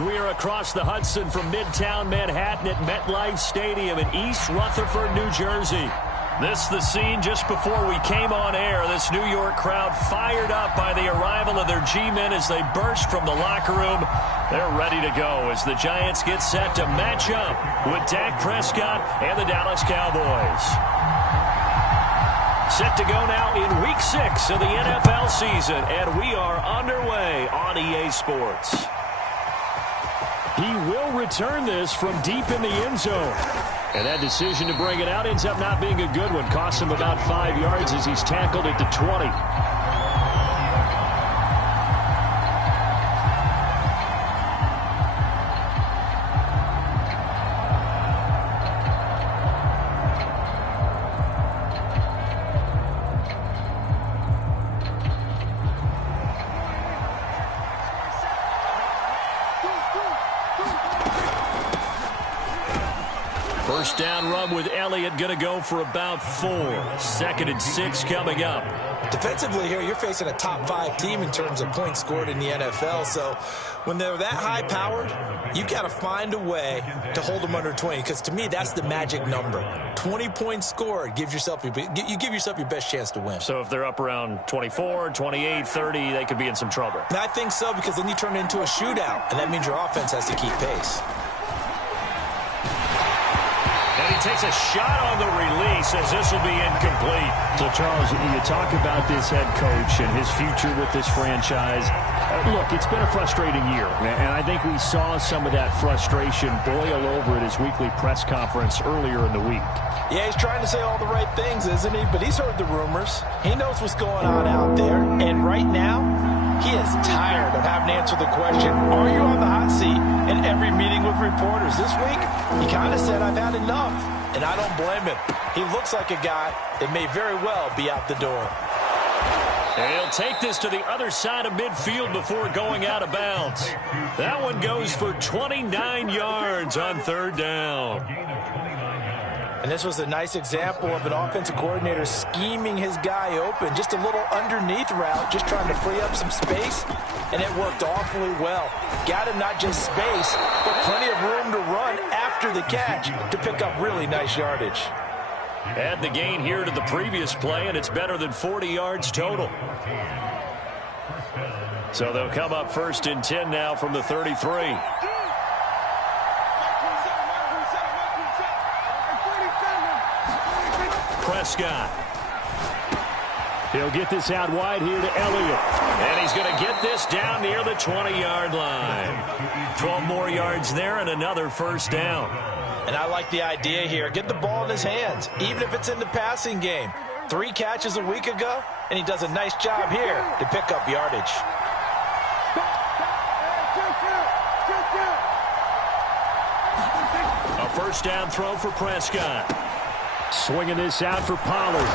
We are across the Hudson from Midtown Manhattan at MetLife Stadium in East Rutherford, New Jersey. This is the scene just before we came on air. This New York crowd fired up by the arrival of their G-men as they burst from the locker room. They're ready to go as the Giants get set to match up with Dak Prescott and the Dallas Cowboys. Set to go now in Week 6 of the NFL season, and we are underway on EA Sports. He will return this from deep in the end zone. And that decision to bring it out ends up not being a good one. Costs him about 5 yards as he's tackled at the 20. First down run with Elliott, going to go for about 4. 2nd and 6 coming up. Defensively here, you're facing a top 5 team in terms of points scored in the NFL. So when they're that high-powered, you got to find a way to hold them under 20. Because to me, that's the magic number. 20 points scored, you give yourself your best chance to win. So if they're up around 24, 28, 30, they could be in some trouble. And I think so, because then you turn it into a shootout, and that means your offense has to keep pace. And he takes a shot on the release as this will be incomplete. So, Charles, you talk about this head coach and his future with this franchise. Look, it's been a frustrating year, and I think we saw some of that frustration boil over at his weekly press conference earlier in the week. Yeah, he's trying to say all the right things, isn't he? But he's heard the rumors. He knows what's going on out there. And right now, he is tired of having to answer the question, are you on the hot seat in every meeting with reporters? This week, he kind of said, I've had enough. And I don't blame him. He looks like a guy that may very well be out the door. And he'll take this to the other side of midfield before going out of bounds. That one goes for 29 yards on 3rd down. And this was a nice example of an offensive coordinator scheming his guy open. Just a little underneath route, just trying to free up some space. And it worked awfully well. Got him not just space, but plenty of room to run after the catch to pick up really nice yardage. Add the gain here to the previous play, and it's better than 40 yards total. So they'll come up 1st and 10 now from the 33. Prescott. He'll get this out wide here to Elliott. And he's going to get this down near the 20-yard line. 12 more yards there and another 1st down. And I like the idea here. Get the ball in his hands, even if it's in the passing game. 3 catches a week ago, and he does a nice job here to pick up yardage. A 1st down throw for Prescott. Swinging this out for Pollard.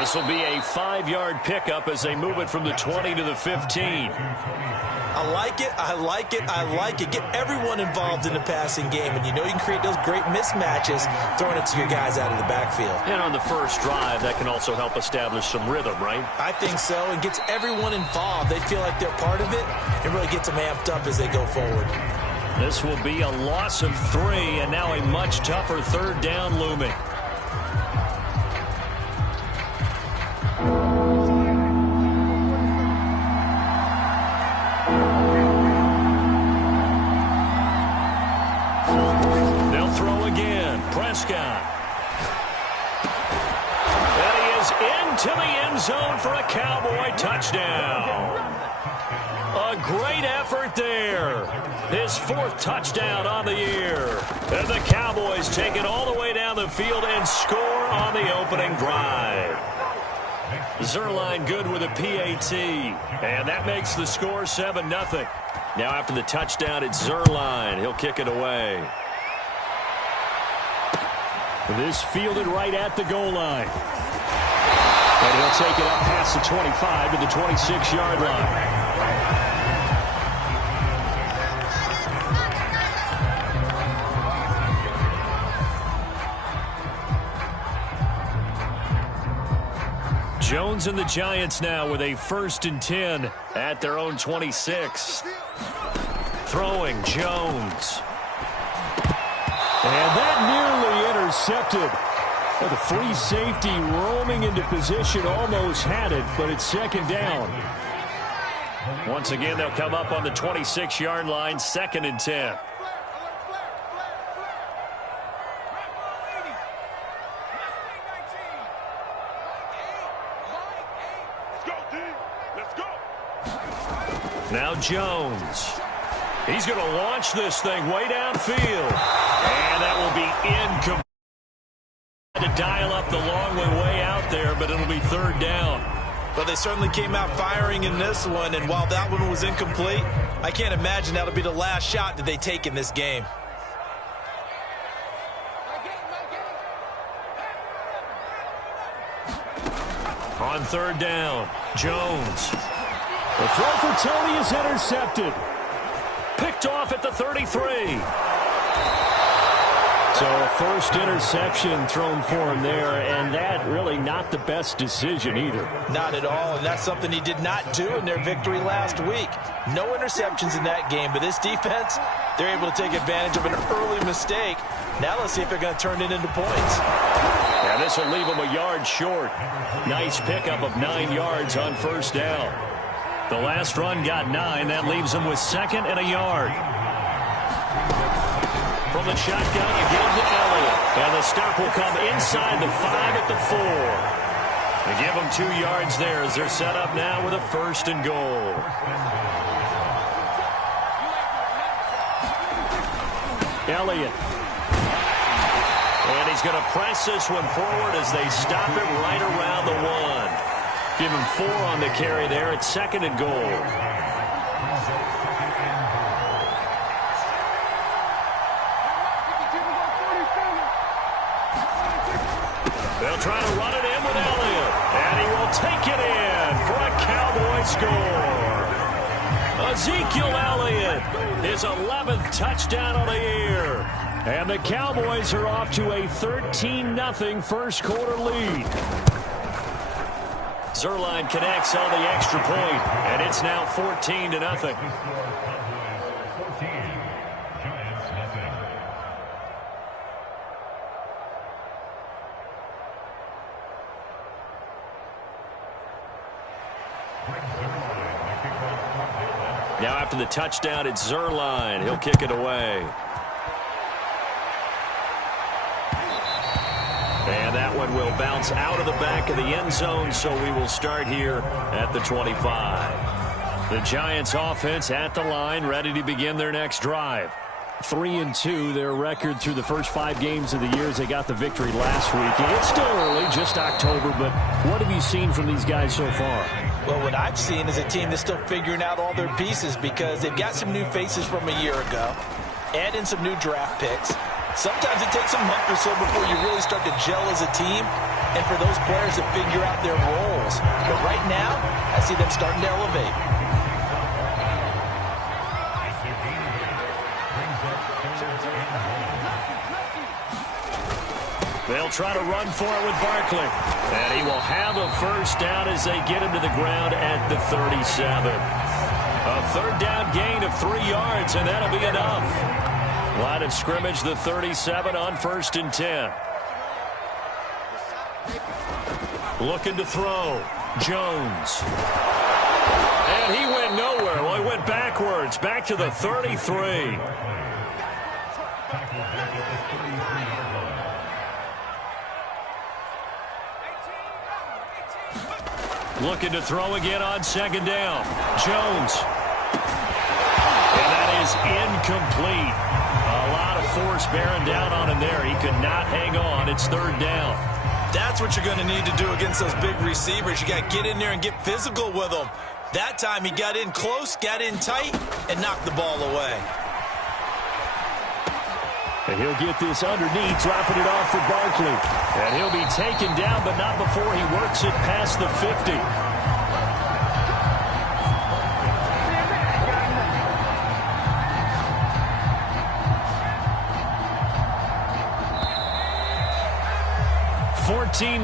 This will be a 5-yard pickup as they move it from the 20 to the 15. I like it, I like it, I like it. Get everyone involved in the passing game, and you know you can create those great mismatches throwing it to your guys out of the backfield. And on the first drive, that can also help establish some rhythm, right? I think so, and gets everyone involved. They feel like they're part of it, and really gets them amped up as they go forward. This will be a loss of 3, and now a much tougher 3rd down looming. They'll throw again. Prescott. And he is into the end zone for a Cowboy touchdown. A great effort there. His 4th touchdown on the year. And the Cowboys take it all the way down the field and score on the opening drive. Zerline good with a PAT. And that makes the score 7-0. Now after the touchdown, it's Zerline. He'll kick it away. This fielded right at the goal line. And he'll take it up past the 25 to the 26-yard line. Jones and the Giants now with a 1st and 10 at their own 26. Throwing Jones. And that nearly intercepted. Well, the free safety roaming into position almost had it, but it's second down. Once again, they'll come up on the 26-yard line, 2nd and 10. Now Jones. He's going to launch this thing way downfield. And that will be incomplete. To dial up the long way out there, but it'll be 3rd down. But they certainly came out firing in this one, and while that one was incomplete, I can't imagine that'll be the last shot that they take in this game. On 3rd down, Jones. The throw for Tony is intercepted. Picked off at the 33. So a first interception thrown for him there, and that really not the best decision either. Not at all, and that's something he did not do in their victory last week. No interceptions in that game, but this defense, they're able to take advantage of an early mistake. Now let's see if they're going to turn it into points. Yeah, this will leave them a yard short. Nice pickup of 9 yards on 1st down. The last run got 9. That leaves them with 2nd and a yard. From the shotgun, again to Elliott. And the stop will come inside the 5 at the 4. They give them 2 yards there as they're set up now with a 1st and goal. Elliott. And he's going to press this one forward as they stop him right around the 1. Give him 4 on the carry there at 2nd and goal. They'll try to run it in with Elliott. And he will take it in for a Cowboy score. Ezekiel Elliott, his 11th touchdown of the year. And the Cowboys are off to a 13-0 first quarter lead. Zerline connects on the extra point, and it's now 14-0. Now after the touchdown, it's Zerline. He'll kick it away. And that one will bounce out of the back of the end zone, so we will start here at the 25. The Giants offense at the line, ready to begin their next drive. 3-2, their record through the first 5 games of the year as they got the victory last week. It's still early, just October, but what have you seen from these guys so far? Well, what I've seen is a team that's still figuring out all their pieces because they've got some new faces from a year ago, add in some new draft picks. Sometimes it takes a month or so before you really start to gel as a team and for those players to figure out their roles. But right now, I see them starting to elevate. They'll try to run for it with Barkley. And he will have a first down as they get him to the ground at the 37. A 3rd down gain of 3 yards, and that'll be enough. Line of scrimmage, the 37 on 1st and 10. Looking to throw. Jones. And he went nowhere. Well, he went backwards. Back to the 33. Looking to throw again on 2nd down. Jones. And that is incomplete. A lot of force bearing down on him there. He could not hang on. It's 3rd down. That's what you're going to need to do against those big receivers. You got to get in there and get physical with them. That time he got in close, got in tight, and knocked the ball away. And he'll get this underneath, dropping it off for Barkley. And he'll be taken down, but not before he works it past the 50.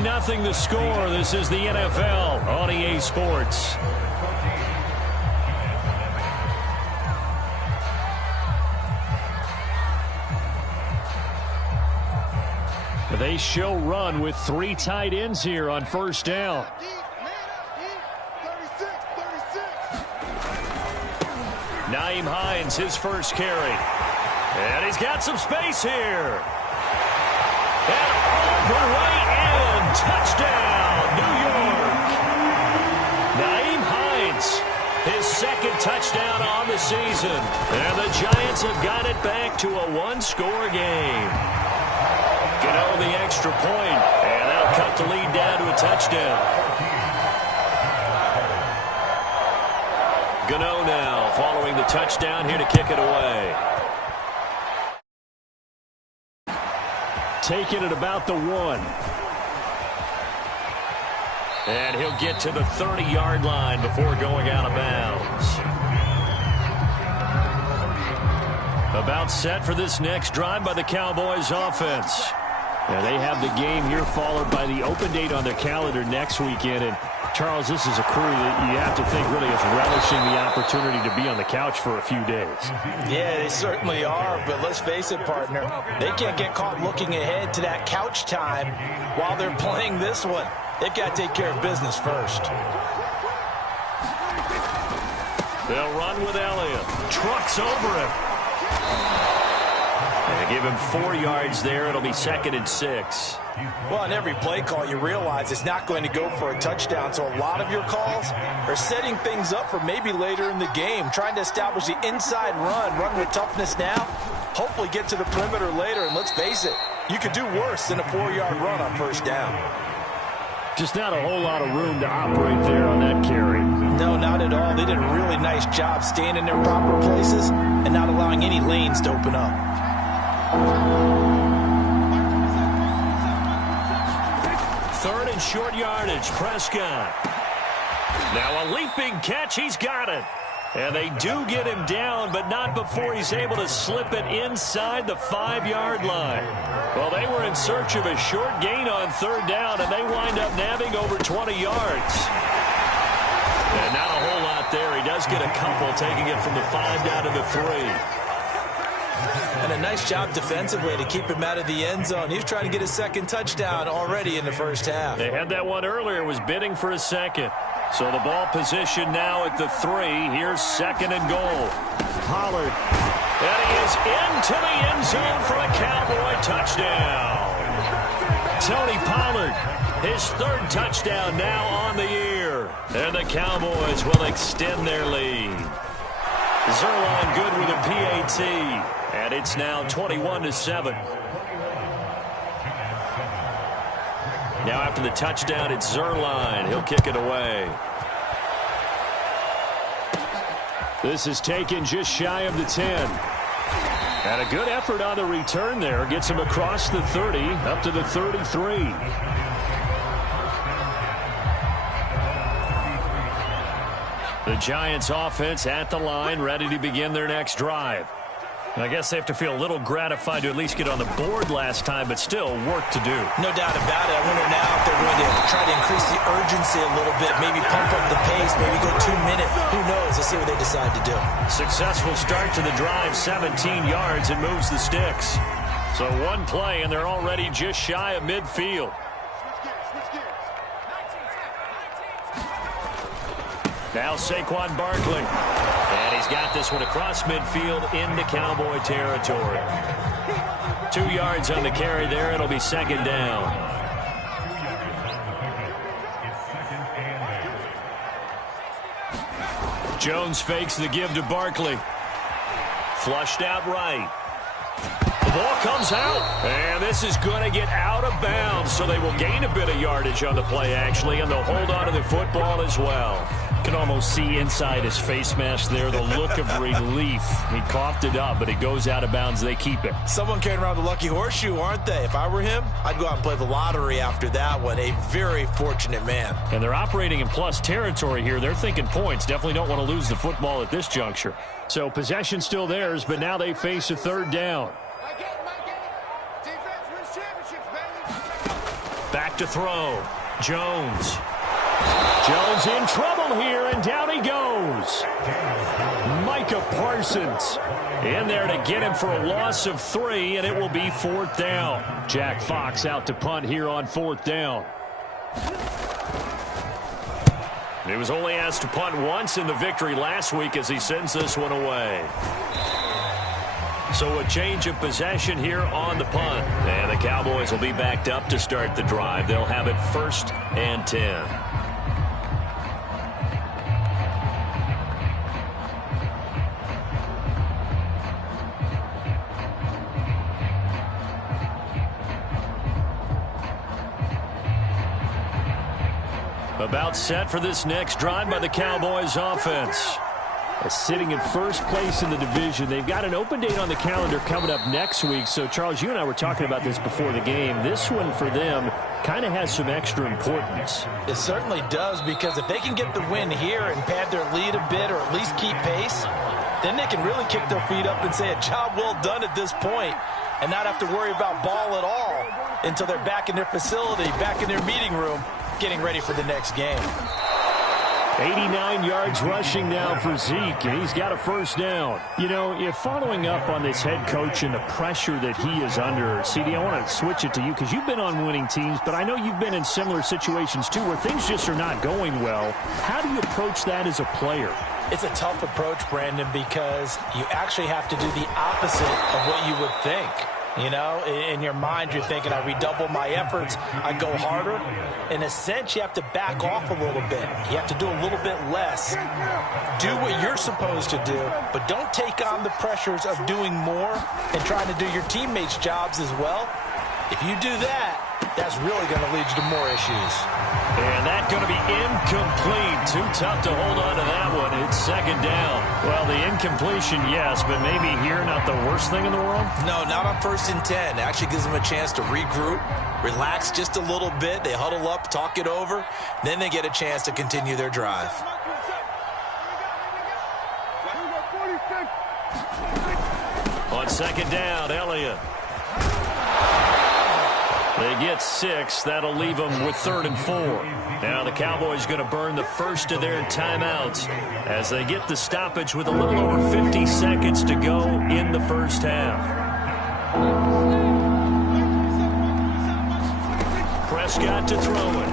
Nothing the score. This is the NFL on EA Sports. They show run with 3 tight ends here on first down. Nyheim Hines, his first carry. And he's got some space here. And all the way in. Touchdown, New York. Nyheim Hines, his second touchdown on the season. And the Giants have got it back to a 1-score game. Gano the extra point, and that'll cut the lead down to a touchdown. Gano now following the touchdown here to kick it away. Taking it about the 1. And he'll get to the 30-yard line before going out of bounds. About set for this next drive by the Cowboys offense. Now they have the game here followed by the open date on their calendar next weekend. And Charles, this is a crew that you have to think really is relishing the opportunity to be on the couch for a few days. Yeah, they certainly are, but let's face it, partner. They can't get caught looking ahead to that couch time while they're playing this one. They've got to take care of business first. They'll run with Elliott. Trucks over him. They give him 4 yards there. It'll be 2nd and 6. Well, on every play call, you realize it's not going to go for a touchdown. So a lot of your calls are setting things up for maybe later in the game, trying to establish the inside run with toughness now, hopefully get to the perimeter later. And let's face it, you could do worse than a 4-yard run on first down. Just not a whole lot of room to operate there on that carry. No, not at all. They did a really nice job staying in their proper places and not allowing any lanes to open up. Third and short yardage, Prescott. Now a leaping catch, he's got it. And they do get him down, but not before he's able to slip it inside the 5-yard line. Well, they were in search of a short gain on third down, and they wind up nabbing over 20 yards. And not a whole lot there. He does get a couple, taking it from the 5 down to the 3. And a nice job defensively to keep him out of the end zone. He was trying to get his second touchdown already in the first half. They had that one earlier, was bidding for a second. So the ball position now at the 3. Here's 2nd and goal. Pollard. And he is into the end zone for a Cowboy touchdown. Tony Pollard, his 3rd touchdown now on the year. And the Cowboys will extend their lead. Zerline good with a PAT. And it's now 21-7. Now after the touchdown, it's Zerline. He'll kick it away. This is taken just shy of the 10. And a good effort on the return there. Gets him across the 30, up to the 33. The Giants offense at the line, ready to begin their next drive. I guess they have to feel a little gratified to at least get on the board last time, but still work to do. No doubt about it. I wonder now if they're going to try to increase the urgency a little bit, maybe pump up the pace, maybe go 2 minutes. Who knows? Let's see what they decide to do. Successful start to the drive, 17 yards, and moves the sticks. So one play, and they're already just shy of midfield. Now Saquon Barkley. And he's got this one across midfield into Cowboy territory. 2 yards on the carry there. It'll be 2nd down. Jones fakes the give to Barkley. Flushed out right. The ball comes out, and this is going to get out of bounds, so they will gain a bit of yardage on the play, actually, and they'll hold on to the football as well. Can almost see inside his face mask there the look of relief. He coughed it up, but it goes out of bounds. They keep it. Someone carrying around the lucky horseshoe, aren't they? If I were him, I'd go out and play the lottery after that one. A very fortunate man. And they're operating in plus territory here. They're thinking points. Definitely don't want to lose the football at this juncture. So possession still theirs, but now they face a 3rd down. Back to throw. Jones. Jones in trouble here, and down he goes. Micah Parsons in there to get him for a loss of 3, and it will be 4th down. Jack Fox out to punt here on 4th down. He was only asked to punt once in the victory last week as he sends this one away. So a change of possession here on the punt. And the Cowboys will be backed up to start the drive. They'll have it 1st and 10. About set for this next drive by the Cowboys offense. Sitting in first place in the division. They've got an open date on the calendar coming up next week. So, Charles, you and I were talking about this before the game. This one for them kind of has some extra importance. It certainly does, because if they can get the win here and pad their lead a bit or at least keep pace, then they can really kick their feet up and say a job well done at this point and not have to worry about ball at all until they're back in their facility, back in their meeting room, getting ready for the next game. 89 yards rushing now for Zeke, and he's got a 1st down. You know, if following up on this head coach and the pressure that he is under, CD, I want to switch it to you because you've been on winning teams, but I know you've been in similar situations too where things just are not going well. How do you approach that as a player? It's a tough approach, Brandon, because you actually have to do the opposite of what you would think. You know, in your mind, you're thinking, I redouble my efforts, I go harder. In a sense, you have to back off a little bit. You have to do a little bit less. Do what you're supposed to do, but don't take on the pressures of doing more and trying to do your teammates' jobs as well. If you do that, that's really going to lead you to more issues. And that's going to be incomplete. Too tough to hold on to that one. It's 2nd down. Well, the incompletion, yes, but maybe here not the worst thing in the world? No, not on 1st and 10. It actually gives them a chance to regroup, relax just a little bit. They huddle up, talk it over. Then they get a chance to continue their drive. On 2nd down, Elliott. They get 6. That'll leave them with 3rd and 4. Now the Cowboys going to burn the first of their timeouts as they get the stoppage with a little over 50 seconds to go in the first half. Prescott to throw it.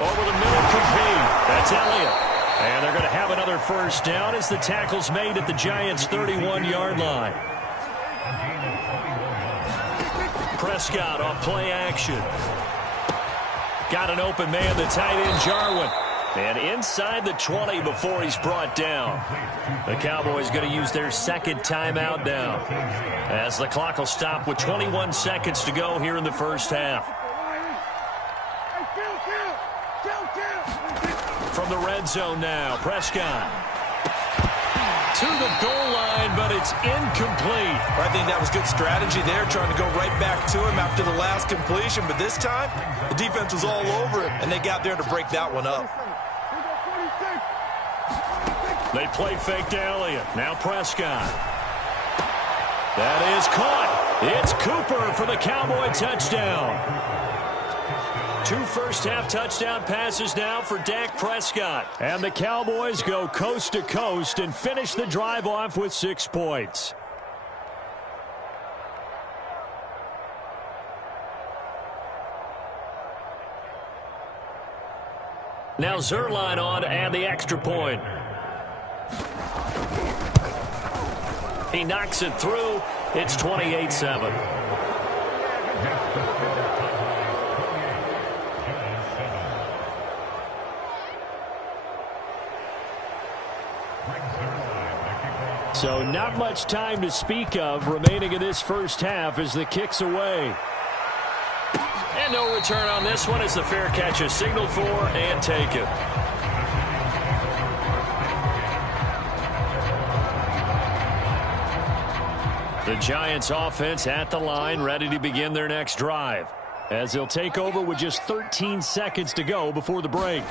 Over the middle, complete. That's Elliott. And they're going to have another 1st down as the tackle's made at the Giants' 31-yard line. Prescott off play action. Got an open man, the tight end, Jarwin. And inside the 20 before he's brought down. The Cowboys going to use their 2nd timeout now, as the clock will stop with 21 seconds to go here in the first half. From the red zone now, Prescott. To the goal line, but it's incomplete. I think that was good strategy there, trying to go right back to him after the last completion. But this time, the defense was all over him, and they got there to break that one up. They play fake to Elliott. Now Prescott. That is caught. It's Cooper for the Cowboy touchdown. 2 first-half touchdown passes now for Dak Prescott. And the Cowboys go coast to coast and finish the drive off with 6 points. Now Zerline on and the extra point. He knocks it through. It's 28-7. So not much time to speak of remaining in this first half as the kick's away. And no return on this one as the fair catch is signaled for and taken. The Giants offense at the line, ready to begin their next drive, as they'll take over with just 13 seconds to go before the break.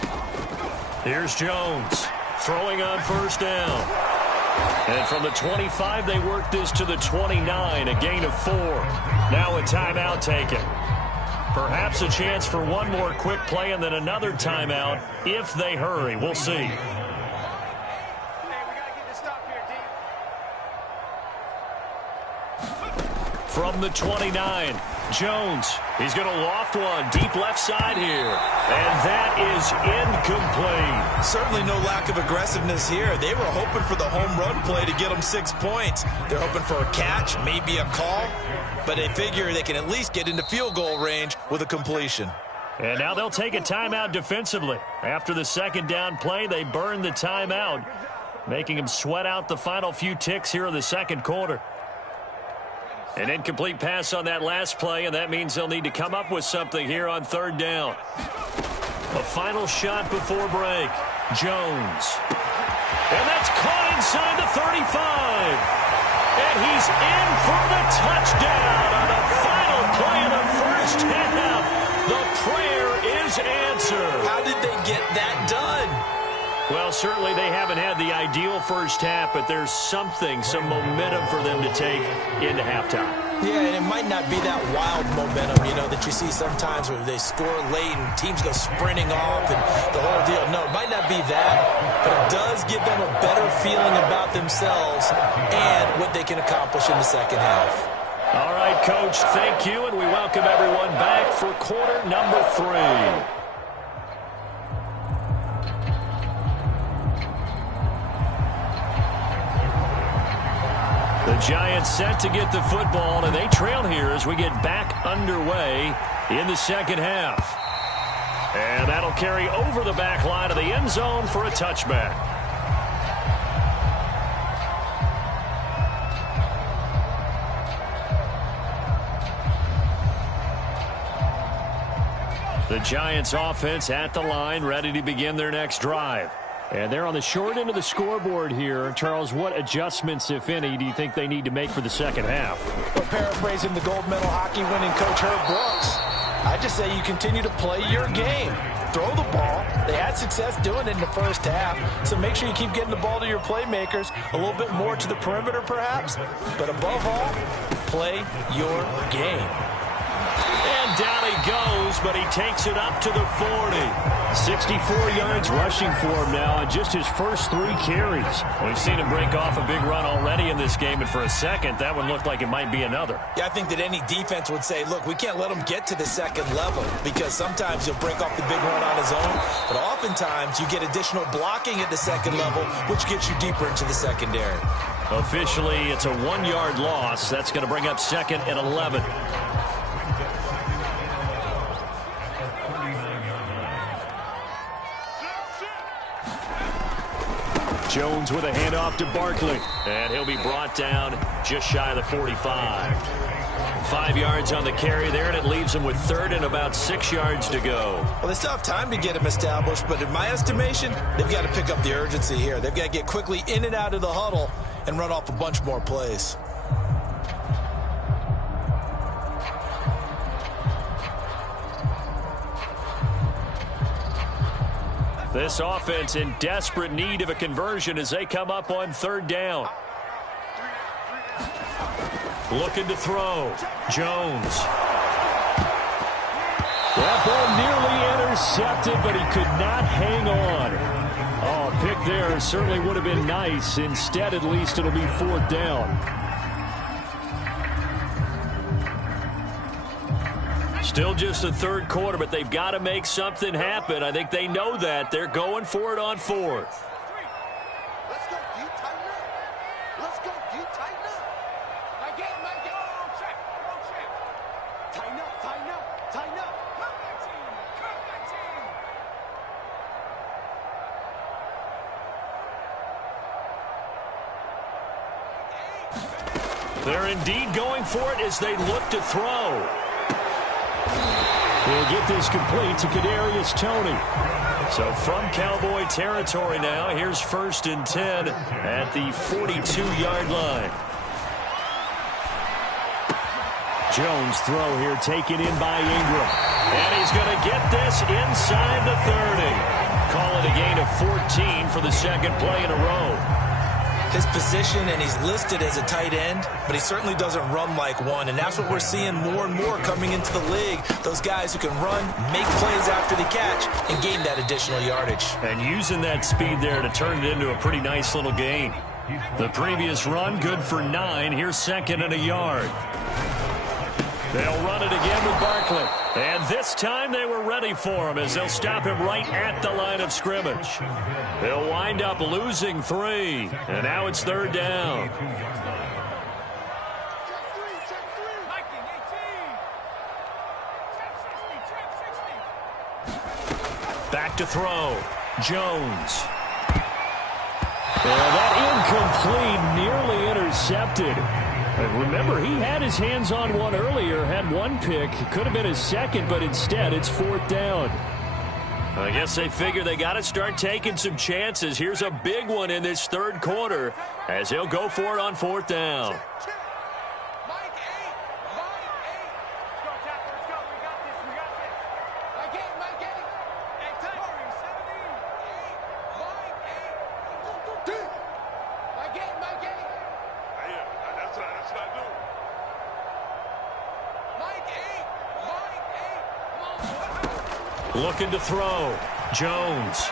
Here's Jones throwing on 1st down. And from the 25, they work this to the 29, a gain of 4. Now a timeout taken. Perhaps a chance for one more quick play and then another timeout if they hurry. We'll see. From the 29, Jones. He's going to loft one deep left side here. And that is incomplete. Certainly no lack of aggressiveness here. They were hoping for the home run play to get them 6 points. They're hoping for a catch, maybe a call. But they figure they can at least get into field goal range with a completion. And now they'll take a timeout defensively. After the second down play, they burn the timeout, making them sweat out the final few ticks here in the second quarter. An incomplete pass on that last play, and that means they'll need to come up with something here on third down. A final shot before break. Jones. And that's caught inside the 35. And he's in for the touchdown on the final play of the first half. The prayer is answered. How did they get that done? Well, certainly they haven't had the ideal first half, but there's something, some momentum for them to take into halftime. Yeah, and it might not be that wild momentum, you know, that you see sometimes where they score late and teams go sprinting off and the whole deal. No, it might not be that, but it does give them a better feeling about themselves and what they can accomplish in the second half. All right, Coach, thank you, and we welcome everyone back for quarter number 3. The Giants set to get the football, and they trail here as we get back underway in the second half. And that'll carry over the back line of the end zone for a touchback. The Giants offense at the line, ready to begin their next drive. And they're on the short end of the scoreboard here. Charles, what adjustments, if any, do you think they need to make for the second half? Well, paraphrasing the gold medal hockey winning coach Herb Brooks, I just say you continue to play your game. Throw the ball. They had success doing it in the first half, so make sure you keep getting the ball to your playmakers, a little bit more to the perimeter perhaps, but above all, play your game. And down he goes, but he takes it up to the 40. 64 yards rushing for him now on just his first 3 carries. We've seen him break off a big run already in this game, and for a second, that one looked like it might be another. Yeah, I think that any defense would say, look, we can't let him get to the second level because sometimes he'll break off the big run on his own, but oftentimes you get additional blocking at the second level, which gets you deeper into the secondary. Officially, it's a 1-yard loss. That's going to bring up second and 11. Jones with a handoff to Barkley. And he'll be brought down just shy of the 45. 5 yards on the carry there, and it leaves him with third and about 6 yards to go. Well, they still have time to get him established, but in my estimation, they've got to pick up the urgency here. They've got to get quickly in and out of the huddle and run off a bunch more plays. This offense in desperate need of a conversion as they come up on third down. Looking to throw. Jones. That ball nearly intercepted, but he could not hang on. Oh, pick there certainly would have been nice. Instead, at least, it'll be 4th down. Still just the third quarter, but they've got to make something happen. I think they know that. They're going for it on 4th. Let's go, you tighten up. Let's go, you tighten up. My game. Wrong check. Tighten up. Come back, team. They're indeed going for it as they look to throw. He'll get this complete to Kadarius Toney. So from Cowboy territory now, here's 1st and 10 at the 42-yard line. Jones throw here taken in by Ingram. And he's going to get this inside the 30. Call it a gain of 14 for the second play in a row. his position, and he's listed as a tight end, but he certainly doesn't run like one, and that's what we're seeing more and more coming into the league. Those guys who can run, make plays after the catch, and gain that additional yardage. And using that speed there to turn it into a pretty nice little gain. The previous run, good for 9. Here's second and a yard. They'll run it again with Barkley. And this time they were ready for him as they'll stop him right at the line of scrimmage. They'll wind up losing 3. And now it's third down. Back to throw. Jones. That incomplete, nearly intercepted. Remember, he had his hands on one earlier, had one pick. Could have been his second, but instead it's fourth down. I guess they figure they got to start taking some chances. Here's a big one in this third quarter as he'll go for it on fourth down. Looking to throw. Jones.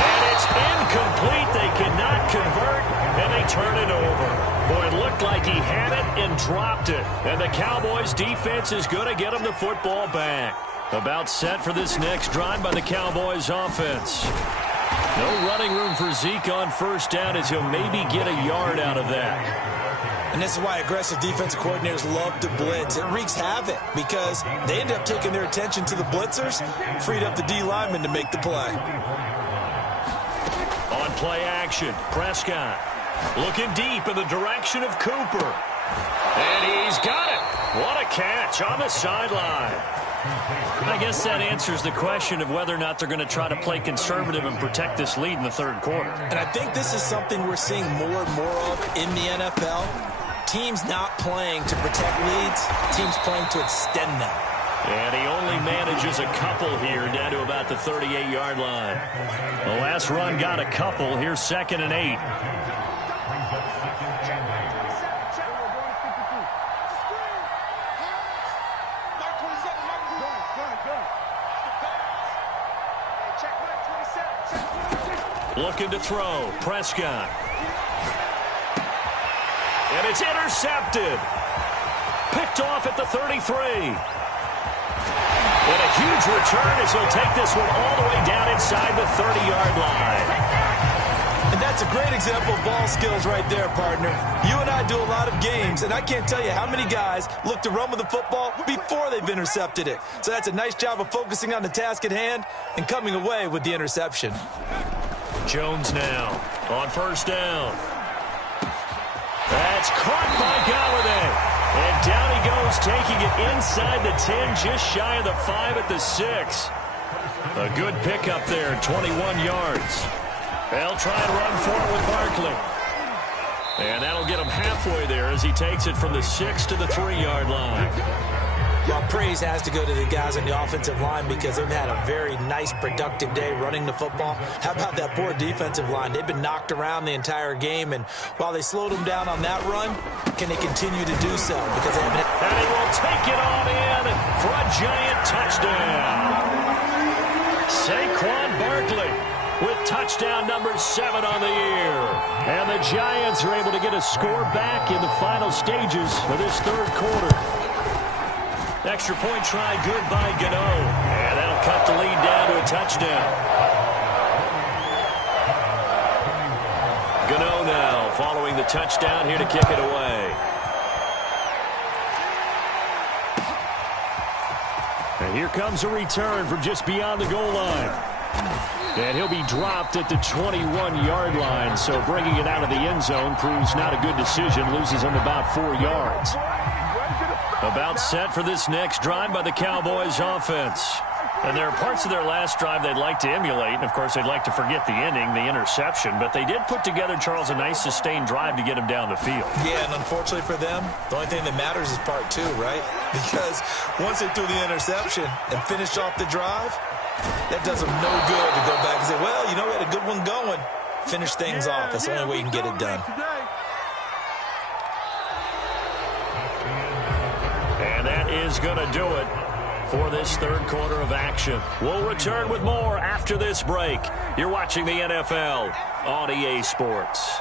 And it's incomplete. They cannot convert, and they turn it over. Boy, it looked like he had it and dropped it. And the Cowboys' defense is going to get him the football back. About set for this next drive by the Cowboys' offense. No running room for Zeke on first down as he'll maybe get a yard out of that. And this is why aggressive defensive coordinators love to blitz. It wreaks havoc because they end up taking their attention to the blitzers, freed up the D lineman to make the play. On play action, Prescott looking deep in the direction of Cooper. And he's got it. What a catch on the sideline. I guess that answers the question of whether or not they're going to try to play conservative and protect this lead in the third quarter. And I think this is something we're seeing more and more of in the NFL. Teams not playing to protect leads, teams playing to extend them. And he only manages a couple here down to about the 38-yard line. The last run got a couple. Here's second and 8. Looking to throw. Prescott. And it's intercepted. Picked off at the 33. And a huge return as he'll take this one all the way down inside the 30-yard line. And that's a great example of ball skills right there, partner. You and I do a lot of games, and I can't tell you how many guys look to run with the football before they've intercepted it. So that's a nice job of focusing on the task at hand and coming away with the interception. Jones now on first down. That's caught by Galladay. And down he goes, taking it inside the 10, just shy of the 5 at the 6. A good pickup there, 21 yards. They'll try and run for it with Barkley. And that'll get him halfway there as he takes it from the 6 to the 3-yard line. Well, praise has to go to the guys on the offensive line because they've had a very nice, productive day running the football. How about that poor defensive line? They've been knocked around the entire game, and while they slowed them down on that run, can they continue to do so? Because they haven't. And he will take it on in for a giant touchdown. Saquon Barkley with touchdown number 7 on the year. And the Giants are able to get a score back in the final stages of this third quarter. Extra point try good by Gano. And that'll cut the lead down to a touchdown. Gano now following the touchdown here to kick it away. And here comes a return from just beyond the goal line. And he'll be dropped at the 21-yard line. So bringing it out of the end zone proves not a good decision. Loses him about 4 yards. About set for this next drive by the Cowboys offense. And there are parts of their last drive they'd like to emulate. And, of course, they'd like to forget the ending, the interception. But they did put together, Charles, a nice sustained drive to get him down the field. Yeah, and unfortunately for them, the only thing that matters is part 2, right? Because once they threw the interception and finished off the drive, that does them no good to go back and say, well, you know, we had a good one going. Finish things off. That's the only way you can get it done. And that is going to do it for this third quarter of action. We'll return with more after this break. You're watching the NFL on EA Sports.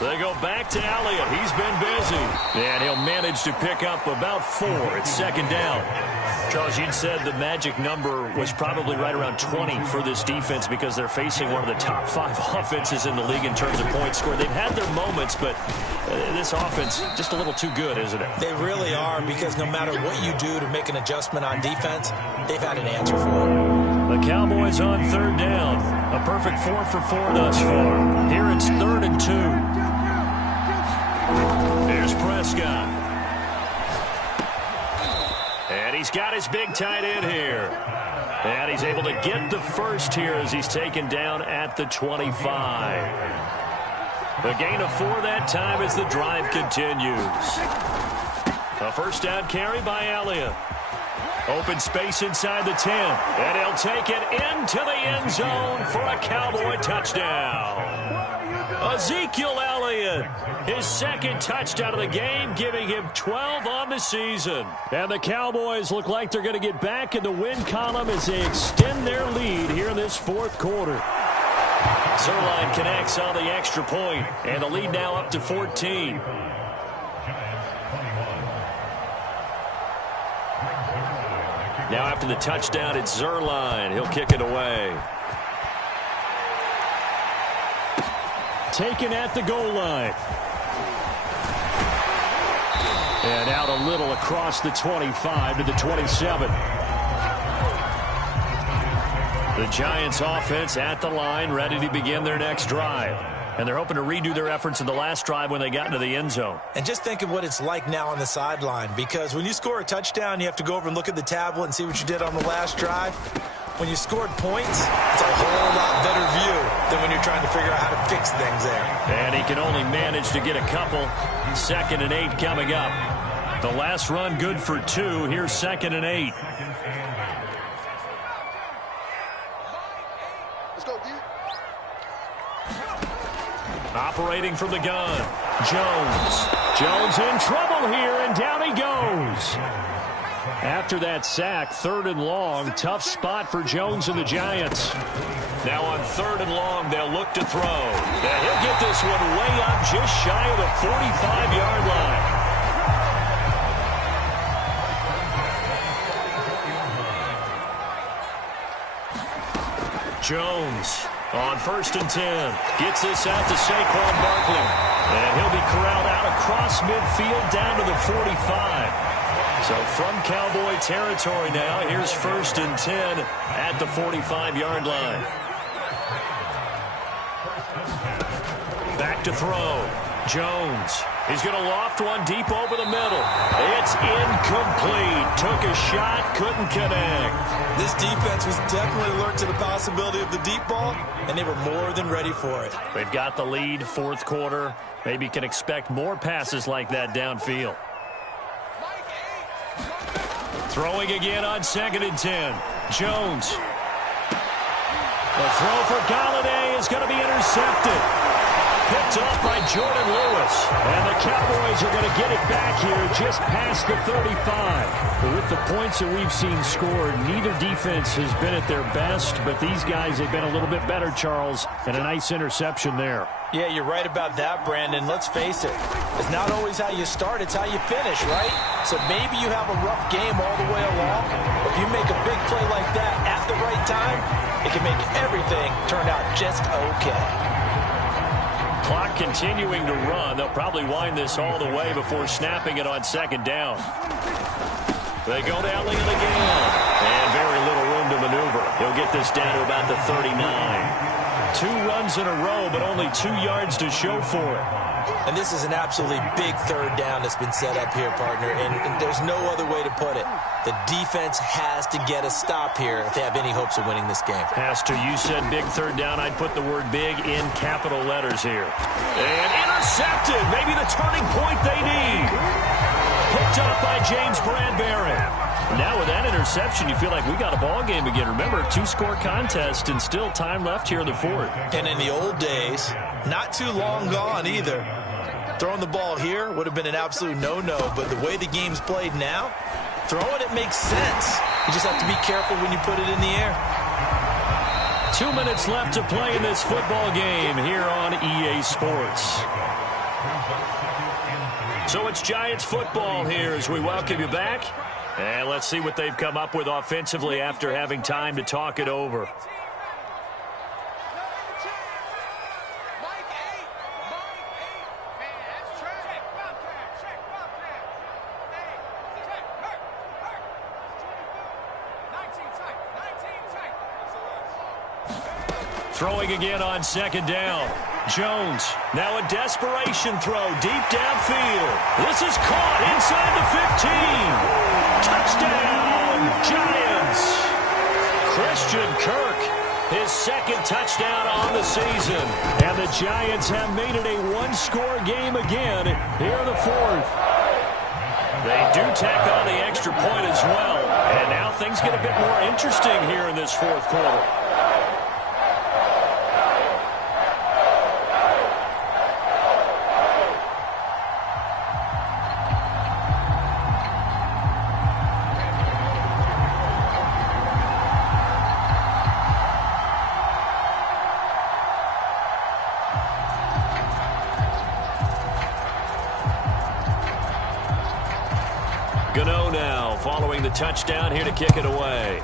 They go back to Elliott. He's been busy. And he'll manage to pick up about 4 at second down. Charles, you'd said the magic number was probably right around 20 for this defense because they're facing one of the top 5 offenses in the league in terms of points scored. They've had their moments, but this offense just a little too good, isn't it? They really are, because no matter what you do to make an adjustment on defense, they've had an answer for it. The Cowboys on third down. A perfect 4 for 4 thus far. Here it's 3rd and 2. Here's Prescott. And he's got his big tight end here. And he's able to get the first here as he's taken down at the 25. A gain of 4 that time as the drive continues. A first down carry by Elliott. Open space inside the 10. And he'll take it into the end zone for a Cowboy touchdown. Ezekiel Elliott, his second touchdown of the game, giving him 12 on the season. And the Cowboys look like they're going to get back in the win column as they extend their lead here in this fourth quarter. Zerline connects on the extra point, and the lead now up to 14. Now after the touchdown, it's Zerline. He'll kick it away. Taken at the goal line. And out a little across the 25 to the 27. The Giants offense at the line, ready to begin their next drive. And they're hoping to redo their efforts in the last drive when they got into the end zone. And just think of what it's like now on the sideline, because when you score a touchdown, you have to go over and look at the tablet and see what you did on the last drive. When you scored points, it's a whole lot better view than when you're trying to figure out how to fix things there. And he can only manage to get a couple. 2nd and 8 coming up. The last run good for 2. Here's 2nd and 8. Let's go, dude. Operating from the gun. Jones in trouble here, and down he goes. After that sack, 3rd and long, tough spot for Jones and the Giants. Now on 3rd and long, they'll look to throw. And he'll get this one way up just shy of the 45-yard line. Jones on 1st and 10. Gets this out to Saquon Barkley. And he'll be corralled out across midfield down to the 45. So from Cowboy territory now, here's 1st and 10 at the 45-yard line. Back to throw. Jones. He's going to loft one deep over the middle. It's incomplete. Took a shot, couldn't connect. This defense was definitely alert to the possibility of the deep ball, and they were more than ready for it. They've got the lead, 4th quarter. Maybe can expect more passes like that downfield. Throwing again on 2nd and 10. Jones. The throw for Galladay is going to be intercepted. Picked off by Jordan Lewis. And the Cowboys are going to get it back here just past the 35. But with the points that we've seen scored, neither defense has been at their best. But these guys have been a little bit better, Charles. And a nice interception there. Yeah, you're right about that, Brandon. Let's face it. It's not always how you start, it's how you finish, right? So maybe you have a rough game all the way along. But if you make a big play like that at the right time, it can make everything turn out just okay. Clock continuing to run. They'll probably wind this all the way before snapping it on 2nd down. They go to Elliott again. And very little room to maneuver. He'll get this down to about the 39. 2 runs in a row, but only 2 yards to show for it. And this is an absolutely big 3rd down that's been set up here, partner. And there's no other way to put it. The defense has to get a stop here if they have any hopes of winning this game. Pastor, you said big 3rd down. I'd put the word big in capital letters here. And intercepted. Maybe the turning point they need. Picked up by James Bradbury. Now with that interception, interception, you feel like we got a ball game again. Remember, 2-score contest and still time left here in the fourth. And in the old days, not too long gone either, throwing the ball here would have been an absolute no-no. But the way the game's played now, throwing it makes sense. You just have to be careful when you put it in the air. 2 minutes left to play in this football game here on EA Sports. So it's Giants football here as we welcome you back. And let's see what they've come up with offensively after having time to talk it over. Throwing again on second down. Jones, now a desperation throw deep downfield. This is caught inside the 15. Touchdown, Giants. Christian Kirk, his second touchdown on the season. And the Giants have made it a one-score game again here in the fourth. They do tack on the extra point as well. And now things get a bit more interesting here in this fourth quarter. Gano now following the touchdown here to kick it away.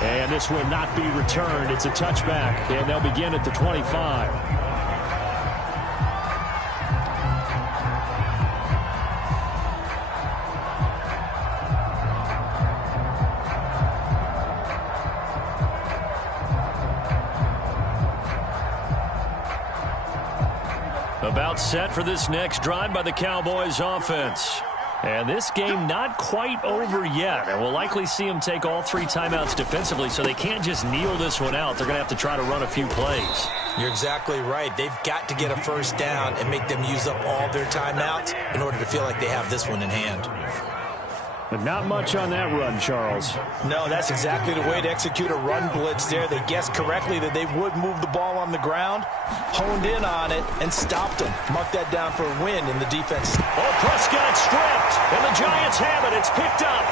And this will not be returned. It's a touchback, and they'll begin at the 25. About set for this next drive by the Cowboys offense. And this game not quite over yet. And we'll likely see them take all 3 timeouts defensively, so they can't just kneel this one out. They're going to have to try to run a few plays. You're exactly right. They've got to get a first down and make them use up all their timeouts in order to feel like they have this one in hand. But not much on that run, Charles. No, that's exactly the way to execute a run blitz there. They guessed correctly that they would move the ball on the ground, honed in on it, and stopped them. Mark that down for a win in the defense. Oh, Prescott stripped, and the Giants have it. It's picked up.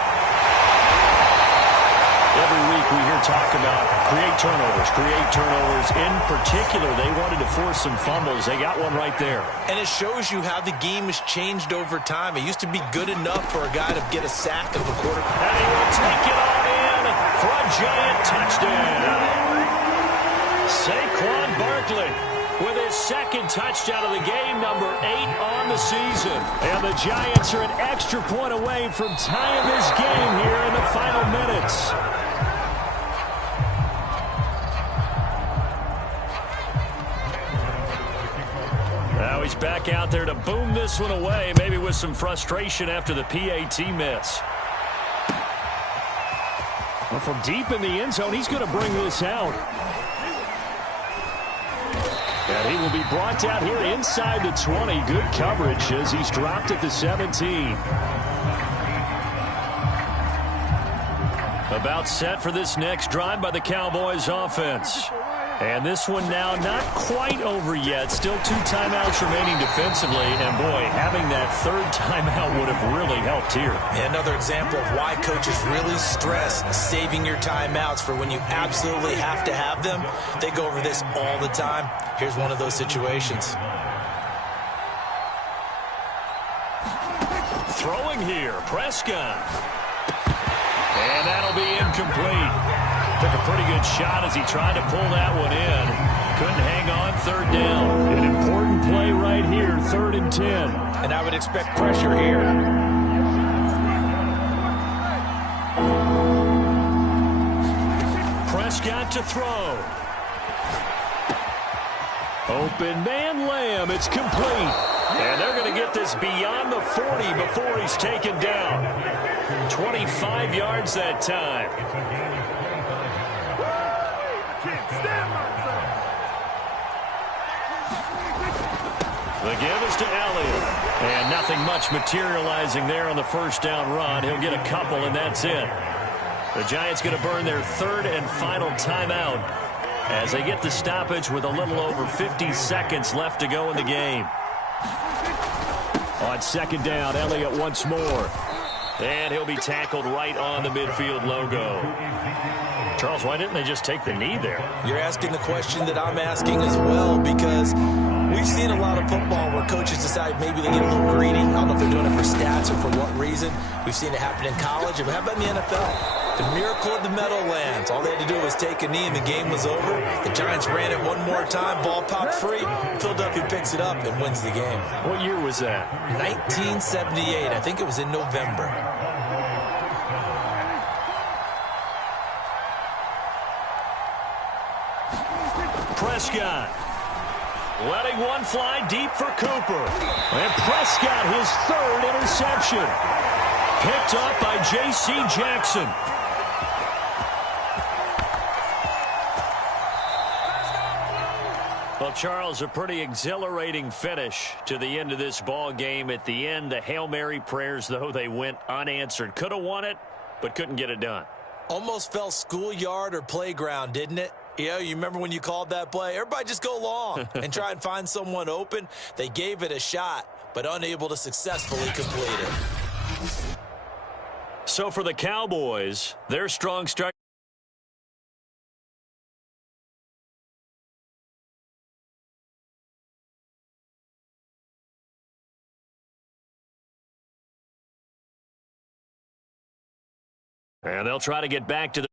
Every week we hear talk about create turnovers. In particular, they wanted to force some fumbles. They got one right there. And it shows you how the game has changed over time. It used to be good enough for a guy to get a sack of a quarter. And he will take it on in for a Giant touchdown. Saquon Barkley with his second touchdown of the game, number 8 on the season. And the Giants are an extra point away from tying this game here in the final minutes. Now he's back out there to boom this one away, maybe with some frustration after the PAT miss. Well, from deep in the end zone, he's going to bring this out. And he will be brought down here inside the 20. Good coverage as he's dropped at the 17. About set for this next drive by the Cowboys offense. And this one now not quite over yet. Still 2 timeouts remaining defensively. And, boy, having that third timeout would have really helped here. Another example of why coaches really stress saving your timeouts for when you absolutely have to have them. They go over this all the time. Here's one of those situations. Throwing here, Prescott. And that'll be incomplete. Took a pretty good shot as he tried to pull that one in. Couldn't hang on, third down. An important play right here, 3rd and 10. And I would expect pressure here. Prescott to throw. Open man, Lamb. It's complete. And they're going to get this beyond the 40 before he's taken down. 25 yards that time. The give is to Elliott. And nothing much materializing there on the first down run. He'll get a couple, and that's it. The Giants going to burn their third and final timeout as they get the stoppage with a little over 50 seconds left to go in the game. On second down, Elliott once more. And he'll be tackled right on the midfield logo. Charles, why didn't they just take the knee there? You're asking the question that I'm asking as well, because we've seen a lot of football where coaches decide maybe they get a little greedy. I don't know if they're doing it for stats or for what reason. We've seen it happen in college. And how about in the NFL? The miracle of the Meadowlands. All they had to do was take a knee and the game was over. The Giants ran it one more time. Ball popped free. Philadelphia picks it up and wins the game. What year was that? 1978. I think it was in November. Prescott letting one fly deep for Cooper. And Prescott, his third interception. Picked up by J.C. Jackson. Well, Charles, a pretty exhilarating finish to the end of this ball game. At the end, the Hail Mary prayers, though, they went unanswered. Could have won it, but couldn't get it done. Almost felt schoolyard or playground, didn't it? Yeah, you remember when you called that play? Everybody just go long and try and find someone open. They gave it a shot, but unable to successfully complete it. So for the Cowboys, their strong strike. And they'll try to get back to the